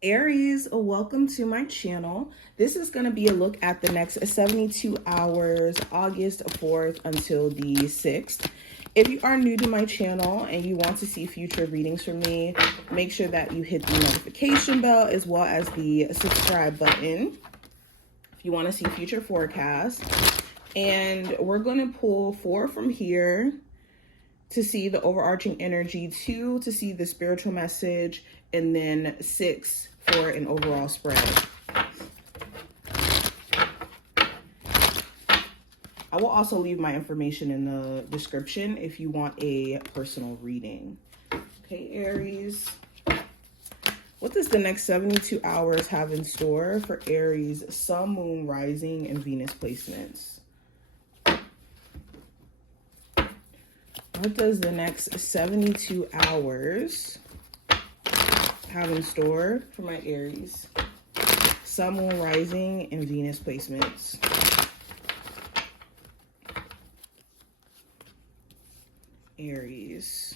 Aries, welcome to my channel. This is going to be a look at the next 72 hours, August 4th until the 6th. If you are new to my channel and you want to see future readings from me, make sure that you hit the notification bell as well as the subscribe button if you want to see future forecasts. And we're going to pull 4 from here to see the overarching energy, 2 to see the spiritual message, and then 6 for an overall spread. I will also leave my information in the description if you want a personal reading. Okay, Aries. What does the next 72 hours have in store for Aries, Sun, Moon, Rising, and Venus placements? What does the next 72 hours have in store for my Aries, Sun, Moon, Rising, and Venus placements? Aries.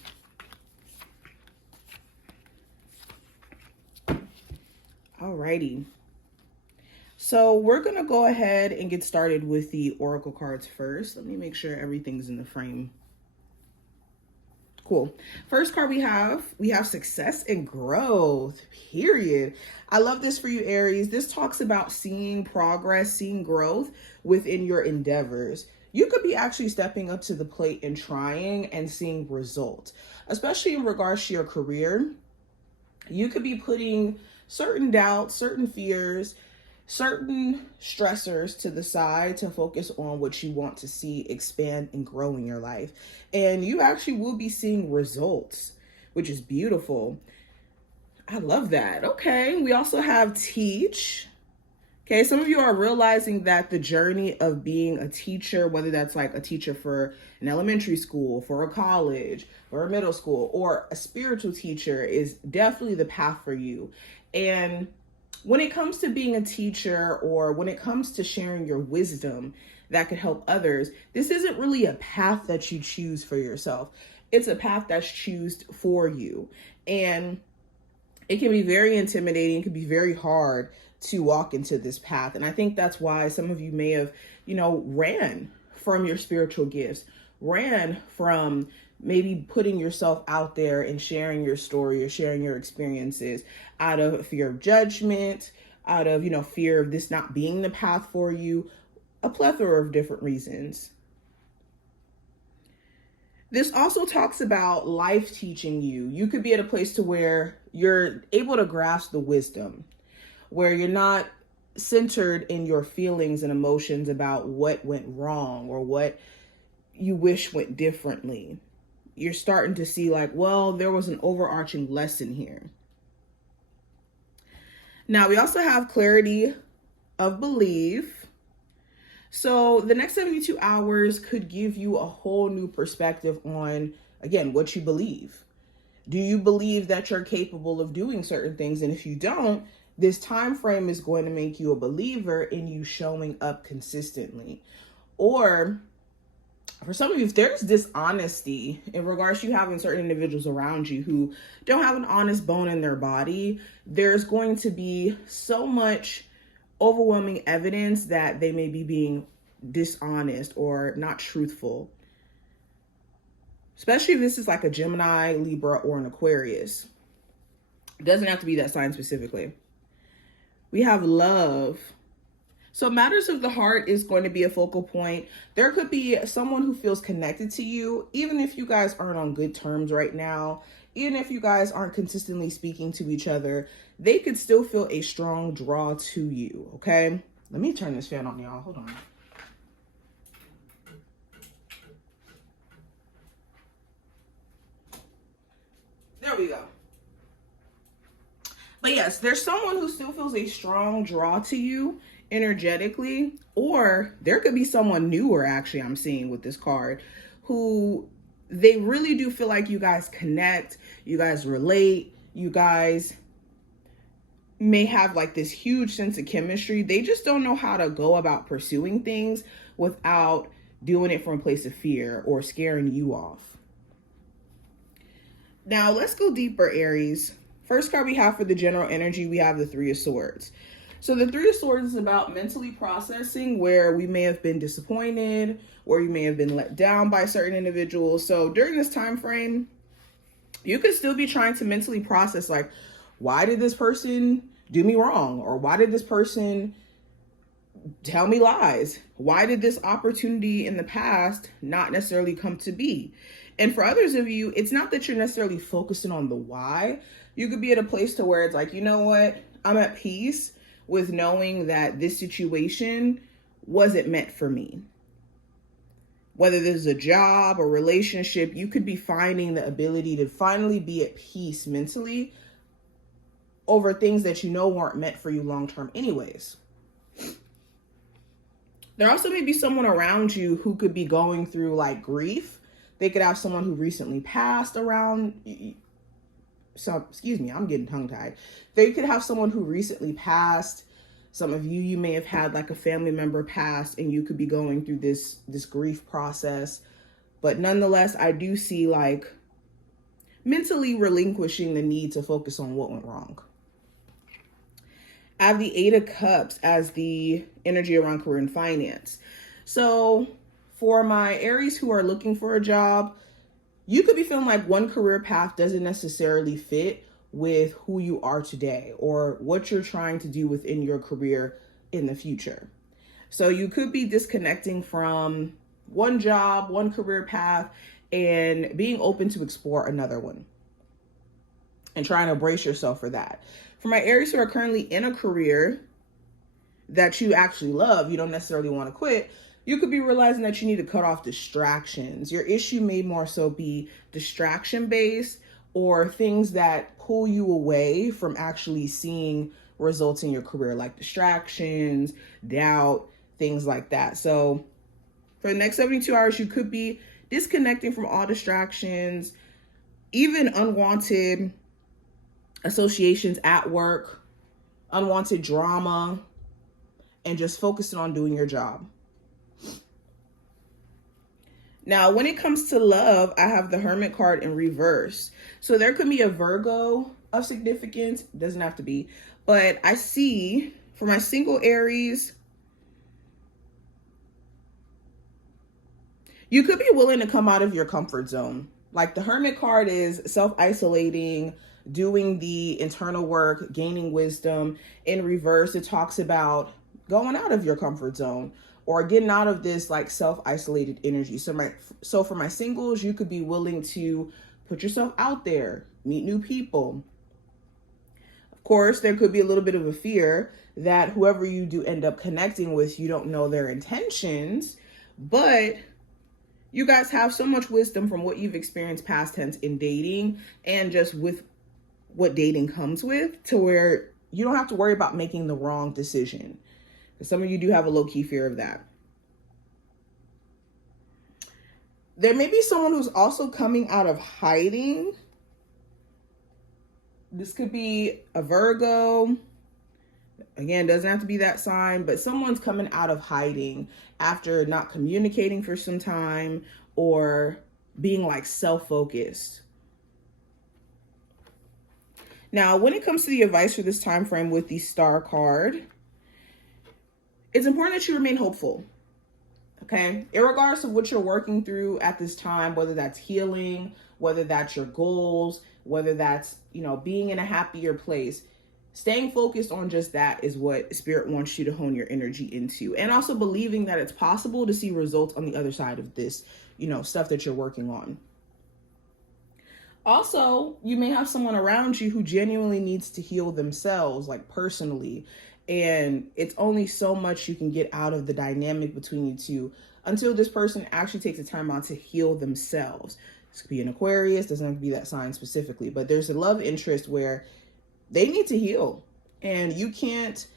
Alrighty. So we're going to go ahead and get started with the oracle cards first. Let me make sure everything's in the frame. Cool. First card we have success and growth, period. I love this for you, Aries. This talks about seeing progress, seeing growth within your endeavors. You could be actually stepping up to the plate and trying and seeing results, especially in regards to your career. You could be putting certain doubts, certain fears, certain stressors to the side to focus on what you want to see expand and grow in your life. And you actually will be seeing results, which is beautiful. I love that. Okay, we also have teach. Okay, some of you are realizing that the journey of being a teacher, whether that's like a teacher for an elementary school, for a college, or a middle school, or a spiritual teacher, is definitely the path for you. And when it comes to being a teacher, or when it comes to sharing your wisdom that could help others, this isn't really a path that you choose for yourself. It's a path that's chosen for you. And it can be very intimidating. It can be very hard to walk into this path. And I think that's why some of you may have, ran from your spiritual gifts, ran from maybe putting yourself out there and sharing your story or sharing your experiences out of fear of judgment, out of, fear of this not being the path for you, a plethora of different reasons. This also talks about life teaching you. You could be at a place to where you're able to grasp the wisdom, where you're not centered in your feelings and emotions about what went wrong or what you wish went differently. You're starting to see like, well, there was an overarching lesson here. Now, we also have clarity of belief. So the next 72 hours could give you a whole new perspective on, again, what you believe. Do you believe that you're capable of doing certain things? And if you don't, this time frame is going to make you a believer in you showing up consistently. Or for some of you, if there's dishonesty in regards to you having certain individuals around you who don't have an honest bone in their body, there's going to be so much overwhelming evidence that they may be being dishonest or not truthful. Especially if this is like a Gemini, Libra, or an Aquarius. It doesn't have to be that sign specifically. We have love. So matters of the heart is going to be a focal point. There could be someone who feels connected to you, even if you guys aren't on good terms right now, even if you guys aren't consistently speaking to each other, they could still feel a strong draw to you, okay? Let me turn this fan on, y'all. Hold on. There we go. But yes, there's someone who still feels a strong draw to you energetically, or there could be someone newer, actually, I'm seeing with this card, who they really do feel like you guys connect, you guys relate, you guys may have like this huge sense of chemistry. They just don't know how to go about pursuing things without doing it from a place of fear or scaring you off. Now let's go deeper, Aries. First card we have for the general energy, we have the Three of Swords. So the Three of Swords is about mentally processing where we may have been disappointed, or you may have been let down by certain individuals. So during this time frame, you could still be trying to mentally process, like, why did this person do me wrong? Or why did this person tell me lies? Why did this opportunity in the past not necessarily come to be? And for others of you, it's not that you're necessarily focusing on the why. You could be at a place to where it's like, you know what? I'm at peace with knowing that this situation wasn't meant for me. Whether this is a job or relationship, you could be finding the ability to finally be at peace mentally over things that you know weren't meant for you long term anyways. There also may be someone around you who could be going through like grief. They could have someone who recently passed around. So, excuse me, I'm getting tongue tied. They could have someone who recently passed. Some of you may have had like a family member pass, and you could be going through this grief process. But nonetheless, I do see like mentally relinquishing the need to focus on what went wrong. I have the Eight of Cups as the energy around career and finance. So for my Aries who are looking for a job, you could be feeling like one career path doesn't necessarily fit with who you are today or what you're trying to do within your career in the future. So you could be disconnecting from one job, one career path, and being open to explore another one and trying to brace yourself for that. For my Aries who are currently in a career that you actually love, you don't necessarily want to quit, you could be realizing that you need to cut off distractions. Your issue may more so be distraction based or things that pull you away from actually seeing results in your career, like distractions, doubt, things like that. So for the next 72 hours, you could be disconnecting from all distractions, even unwanted associations at work, unwanted drama, and just focusing on doing your job. Now, when it comes to love, I have the Hermit card in reverse. So there could be a Virgo of significance. It doesn't have to be. But I see for my single Aries, you could be willing to come out of your comfort zone. Like the Hermit card is self-isolating, doing the internal work, gaining wisdom. In reverse, it talks about going out of your comfort zone or getting out of this like self-isolated energy. So for my singles, you could be willing to put yourself out there, meet new people. Of course, there could be a little bit of a fear that whoever you do end up connecting with, you don't know their intentions, but you guys have so much wisdom from what you've experienced past tense in dating and just with what dating comes with, to where you don't have to worry about making the wrong decision. Some of you do have a low-key fear of that. There may be someone who's also coming out of hiding. This could be a Virgo. Again, doesn't have to be that sign, but someone's coming out of hiding after not communicating for some time or being like self-focused. Now, when it comes to the advice for this time frame with the Star card, it's important that you remain hopeful, okay? Irregardless of what you're working through at this time, whether that's healing, whether that's your goals, whether that's, being in a happier place, staying focused on just that is what Spirit wants you to hone your energy into. And also believing that it's possible to see results on the other side of this, stuff that you're working on. Also, you may have someone around you who genuinely needs to heal themselves, like personally. And it's only so much you can get out of the dynamic between you two until this person actually takes the time out to heal themselves. This could be an Aquarius, doesn't have to be that sign specifically, but there's a love interest where they need to heal and you can't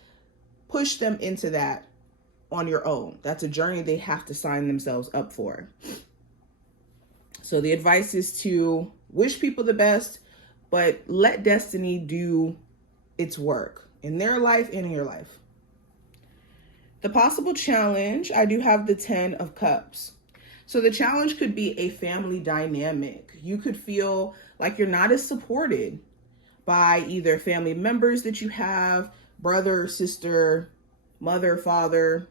push them into that on your own. That's a journey they have to sign themselves up for. So the advice is to wish people the best, but let destiny do its work in their life and in your life. The possible challenge, I do have the 10 of Cups. So the challenge could be a family dynamic. You could feel like you're not as supported by either family members that you have, brother, sister, mother, father.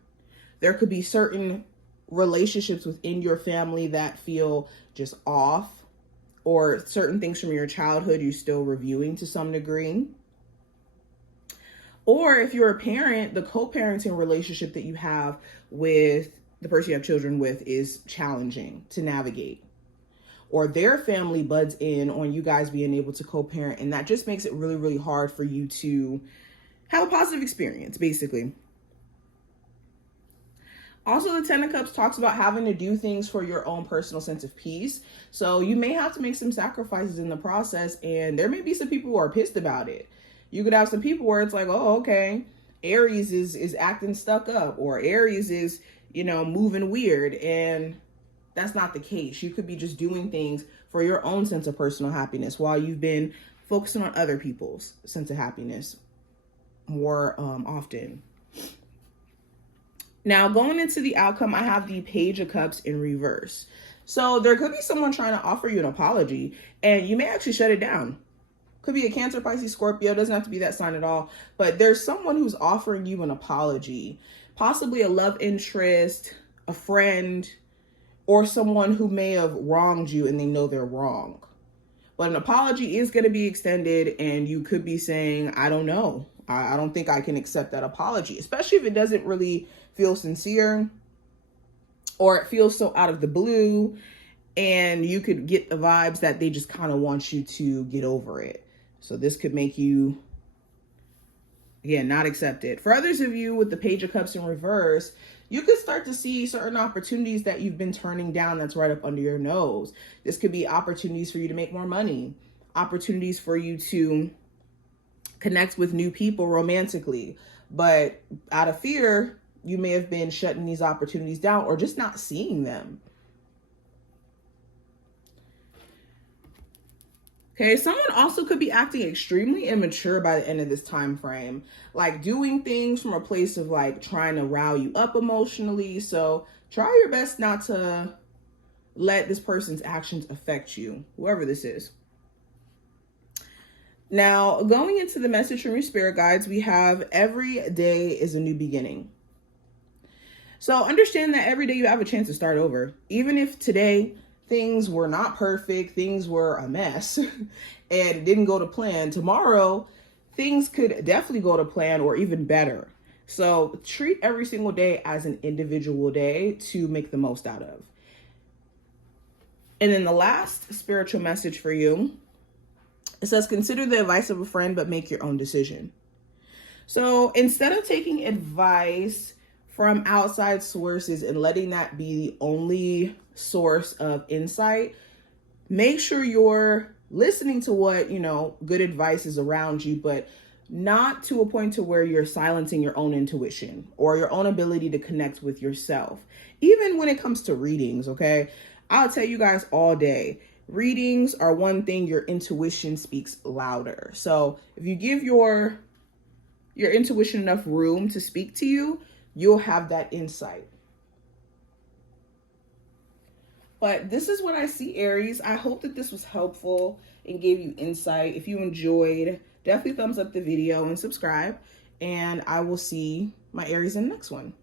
There could be certain relationships within your family that feel just off, or certain things from your childhood you're still reviewing to some degree. Or if you're a parent, the co-parenting relationship that you have with the person you have children with is challenging to navigate. Or their family buds in on you guys being able to co-parent, and that just makes it really, really hard for you to have a positive experience, basically. Also, the Ten of Cups talks about having to do things for your own personal sense of peace. So you may have to make some sacrifices in the process, and there may be some people who are pissed about it. You could have some people where it's like, oh, okay, Aries is acting stuck up, or Aries is, moving weird. And that's not the case. You could be just doing things for your own sense of personal happiness while you've been focusing on other people's sense of happiness more often. Now, going into the outcome, I have the Page of Cups in reverse. So there could be someone trying to offer you an apology, and you may actually shut it down. Could be a Cancer, Pisces, Scorpio. Doesn't have to be that sign at all. But there's someone who's offering you an apology, possibly a love interest, a friend, or someone who may have wronged you and they know they're wrong. But an apology is going to be extended, and you could be saying, I don't know. I don't think I can accept that apology, especially if it doesn't really feel sincere or it feels so out of the blue, and you could get the vibes that they just kind of want you to get over it. So this could make you, again, not accept it. For others of you with the Page of Cups in reverse, you could start to see certain opportunities that you've been turning down that's right up under your nose. This could be opportunities for you to make more money, opportunities for you to connect with new people romantically. But out of fear, you may have been shutting these opportunities down or just not seeing them. Okay, someone also could be acting extremely immature by the end of this time frame, like doing things from a place of like trying to rile you up emotionally. So try your best not to let this person's actions affect you, whoever this is. Now, going into the message from your spirit guides, we have every day is a new beginning. So understand that every day you have a chance to start over. Even if today things were not perfect, things were a mess, and didn't go to plan, tomorrow things could definitely go to plan or even better. So treat every single day as an individual day to make the most out of. And then the last spiritual message for you, it says, consider the advice of a friend, but make your own decision. So instead of taking advice from outside sources and letting that be the only source of insight, make sure you're listening to what, good advice is around you, but not to a point to where you're silencing your own intuition or your own ability to connect with yourself. Even when it comes to readings, okay? I'll tell you guys all day, readings are one thing, your intuition speaks louder. So if you give your intuition enough room to speak to you, you'll have that insight. But this is what I see, Aries. I hope that this was helpful and gave you insight. If you enjoyed, definitely thumbs up the video and subscribe. And I will see my Aries in the next one.